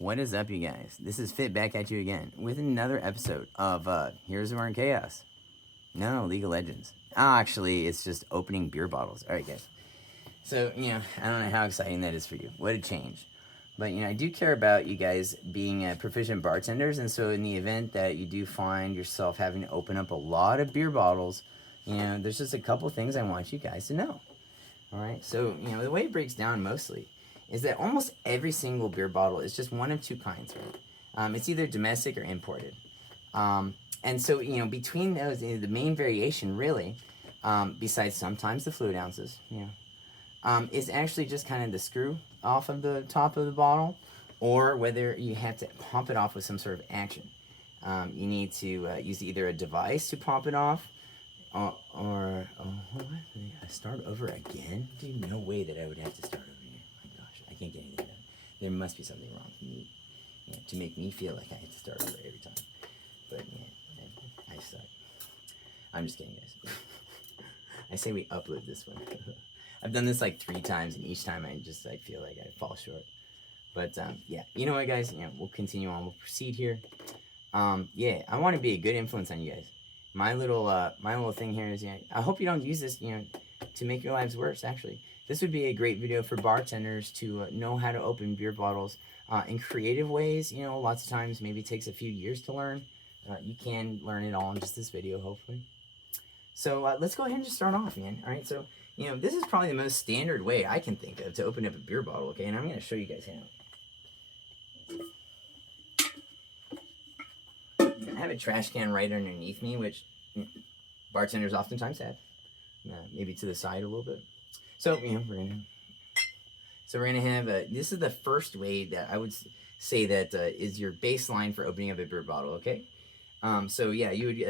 What is up, you guys? This is Fit back at you again with another episode of Heroes of Art and Chaos. No, League of Legends. Actually, it's just opening beer bottles. All right, guys. So, I don't know how exciting that is for you. What a change. But, I do care about you guys being proficient bartenders. And so in the event that you do find yourself having to open up a lot of beer bottles, there's just a couple things I want you guys to know. All right. So, the way it breaks down mostly is that almost every single beer bottle is just one of two kinds, right? It's either domestic or imported. And so, between those, the main variation really, besides sometimes the fluid ounces, is actually just kind of the screw off of the top of the bottle, or whether you have to pump it off with some sort of action. You need to use either a device to pump it off, or what? Start over again? Dude, no way that I would have to start over here. My gosh, I can't get anything done. There must be something wrong with me, to make me feel like I have to start over every time. But I suck. I'm just kidding, guys. I say we upload this one. I've done this like 3 times, and each time I feel like I fall short. But yeah, you know what, guys? We'll continue on. We'll proceed here. Yeah, I want to be a good influence on you guys. My little thing here is, I hope you don't use this, to make your lives worse. Actually, this would be a great video for bartenders to know how to open beer bottles in creative ways. Lots of times maybe it takes a few years to learn. You can learn it all in just this video, hopefully. So let's go ahead and just start off, man. All right, so this is probably the most standard way I can think of to open up a beer bottle. Okay, and I'm going to show you guys how. I have a trash can right underneath me, which bartenders oftentimes have. Maybe to the side a little bit. So we're gonna have this is the first way that I would say that is your baseline for opening up a beer bottle. Okay. So yeah, you would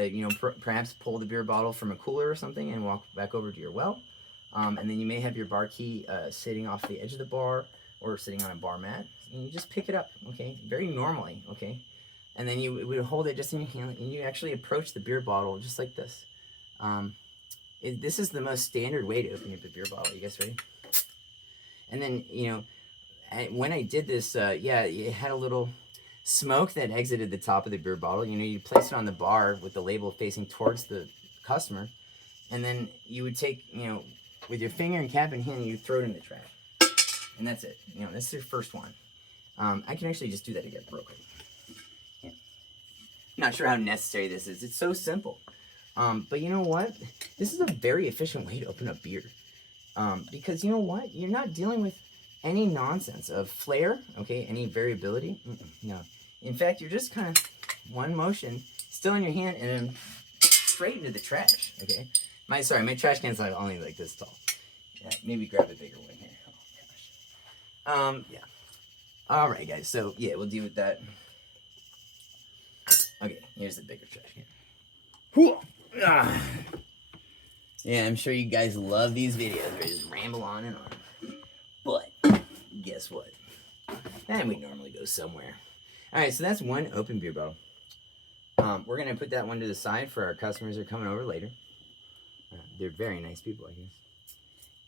perhaps pull the beer bottle from a cooler or something and walk back over to your well, and then you may have your bar key sitting off the edge of the bar or sitting on a bar mat, and you just pick it up. Okay, very normally. Okay. And then you would hold it just in your hand, and you actually approach the beer bottle just like this. This is the most standard way to open up a beer bottle. You guys ready? And then, when I did this, yeah, it had a little smoke that exited the top of the beer bottle. You place it on the bar with the label facing towards the customer, and then you would take, with your finger and cap in hand, you throw it in the trash. And that's it. That's your first one. I can actually just do that again real quick. Not sure how necessary this is. It's so simple. But you know what? This is a very efficient way to open up beer. Because you know what? You're not dealing with any nonsense of flair, okay? Any variability. No. In fact, you're just kind of one motion, still in your hand, and then straight into the trash, okay? My trash can's only like this tall. Yeah, maybe grab a bigger one here. Oh, gosh. Yeah. All right, guys. So, yeah, we'll deal with that. Okay, here's the bigger trash can. Yeah, I'm sure you guys love these videos where I just ramble on and on. But, guess what? And we normally go somewhere. Alright, so that's one open beer bottle. We're going to put that one to the side for our customers who are coming over later. They're very nice people, I guess.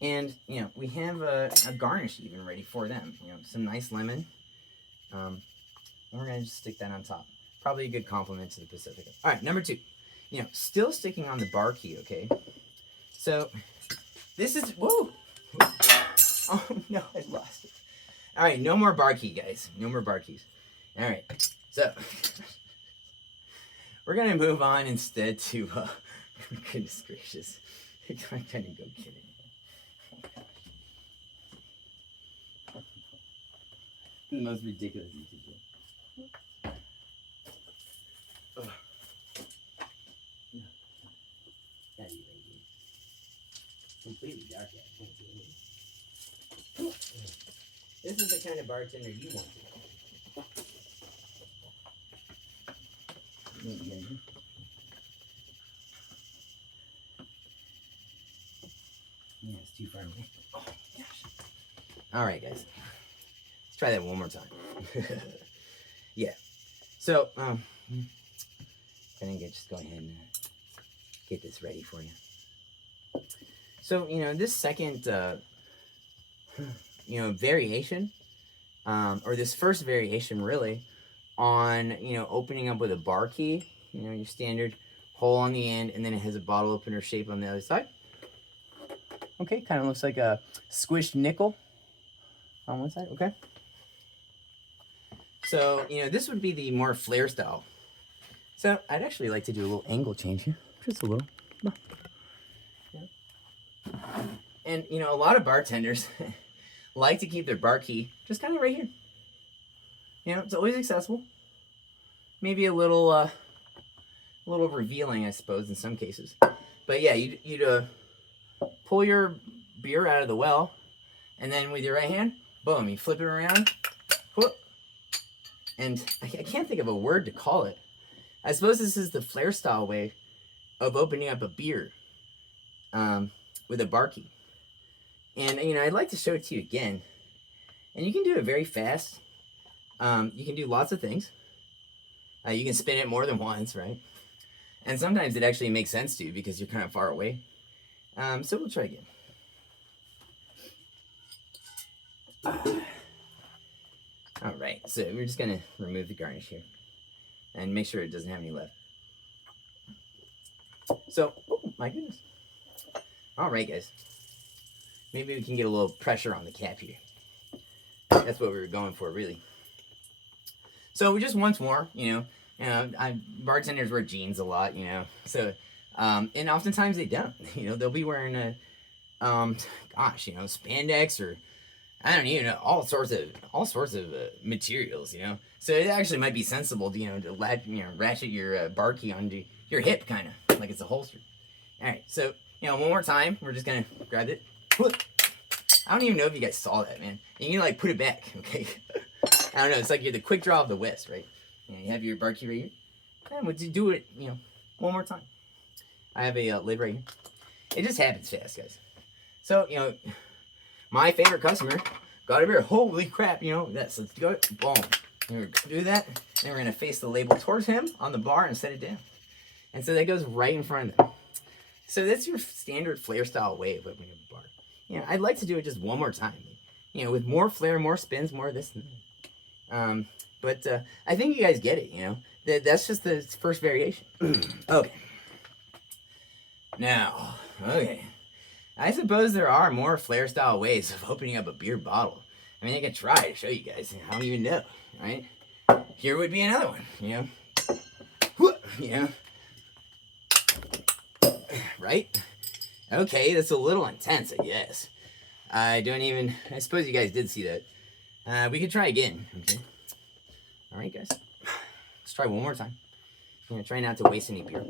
And, we have a garnish even ready for them. Some nice lemon. And we're going to just stick that on top. Probably a good compliment to the Pacifica. All right, number 2. Still sticking on the bar key, okay? So, this is... Whoa! Oh, no, I lost it. All right, no more bar key, guys. No more bar keys. All right, so... we're going to move on instead to... goodness gracious. I'm trying to go kidding. The most ridiculous YouTube video. Completely dark out. Can't see anything. This is the kind of bartender you want to be. Yeah, it's too far away. Oh gosh. All right, guys. Let's try that one more time. Yeah. So, just go ahead and get this ready for you. So, this second, variation or this first variation really, on, you know, opening up with a bar key, you know, your standard hole on the end, and then it has a bottle opener shape on the other side. Okay, kind of looks like a squished nickel on one side, okay? So, you know, this would be the more flare style. So I'd actually like to do a little angle change here, just a little. And, you know, a lot of bartenders like to keep their bar key just kind of right here. You know, it's always accessible. Maybe a little revealing, I suppose, in some cases. But yeah, you'd pull your beer out of the well, and then with your right hand, boom, you flip it around, whoop, and I can't think of a word to call it. I suppose this is the flare style way of opening up a beer with a bar key. And, you know, I'd like to show it to you again. And you can do it very fast. You can do lots of things. You can spin it more than once, right? And sometimes it actually makes sense to because you're kind of far away. So we'll try again. All right, so we're just gonna remove the garnish here and make sure it doesn't have any left. So, oh my goodness. All right, guys. Maybe we can get a little pressure on the cap here. That's what we were going for, really. So just once more, you know, bartenders wear jeans a lot, you know. So, and oftentimes they don't. You know, they'll be wearing a, gosh, you know, spandex or I don't even know, all sorts of materials, you know. So it actually might be sensible to, you know, to ratchet your bar key onto your hip, kind of like it's a holster. All right, so you know, one more time, we're just gonna grab it. I don't even know if you guys saw that, man. And you can like put it back, okay? I don't know. It's like you're the quick draw of the West, right? You know, you have your bar key right here. And would you do it, you know, one more time? I have a lid right here. It just happens fast, guys. So, you know, my favorite customer got a beer. Holy crap, you know, let's go. Boom. And we're gonna do that. Then we're gonna face the label towards him on the bar and set it down. And so that goes right in front of them. So that's your standard flare style way of opening a bar. You know, I'd like to do it just one more time. You know, with more flair, more spins, more of this and that. But I think you guys get it, you know. That's just the first variation. Okay. Now, okay. I suppose there are more flare style ways of opening up a beer bottle. I mean, I could try to show you guys. I don't even know, right? Here would be another one, you know. You know. Right? Okay, that's a little intense, I guess. I suppose you guys did see that. We could try again, okay? All right, guys. Let's try one more time. I'm gonna try not to waste any beer.